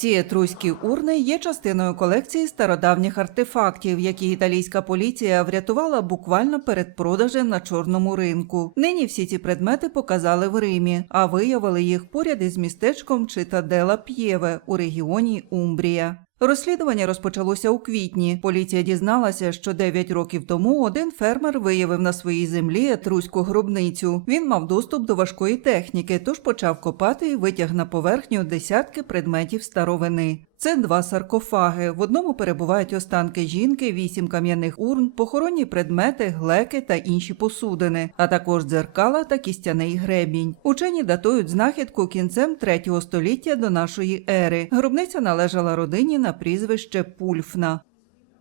Ці етруські урни є частиною колекції стародавніх артефактів, які італійська поліція врятувала буквально перед продажем на чорному ринку. Нині всі ці предмети показали в Римі, а виявили їх поряд із містечком Читадела П'єве у регіоні Умбрія. Розслідування розпочалося у квітні. Поліція дізналася, що 9 років тому один фермер виявив на своїй землі етруську гробницю. Він мав доступ до важкої техніки, тож почав копати і витяг на поверхню десятки предметів старовини. Це два саркофаги. В одному перебувають останки жінки, вісім кам'яних урн, похоронні предмети, глеки та інші посудини, а також дзеркала та кістяний гребінь. Учені датують знахідку кінцем 3 століття до нашої ери. Гробниця належала родині на прізвище Пульфна.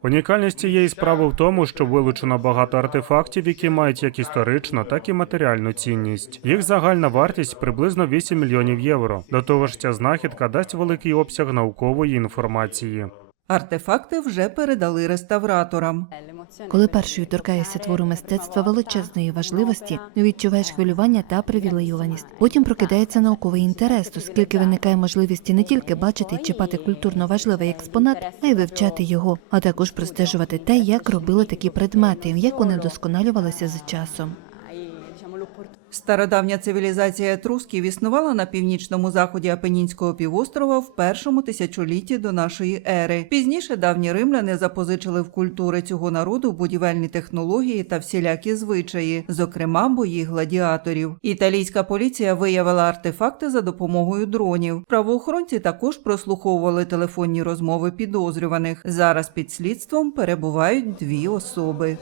Унікальність цієї справи в тому, що вилучено багато артефактів, які мають як історичну, так і матеріальну цінність. Їх загальна вартість приблизно 8 мільйонів євро. До того ж, ця знахідка дасть великий обсяг наукової інформації. Артефакти вже передали реставраторам. Коли першою торкаєшся твору мистецтва величезної важливості, відчуваєш хвилювання та привілейованість. Потім прокидається науковий інтерес, оскільки виникає можливість не тільки бачити і чіпати культурно важливий експонат, а й вивчати його, а також простежувати те, як робили такі предмети, як вони вдосконалювалися з часом. Стародавня цивілізація етрусків існувала на північному заході Апенінського півострова в першому тисячолітті до нашої ери. Пізніше давні римляни запозичили в культури цього народу будівельні технології та всілякі звичаї, зокрема бої гладіаторів. Італійська поліція виявила артефакти за допомогою дронів. Правоохоронці також прослуховували телефонні розмови підозрюваних. Зараз під слідством перебувають дві особи.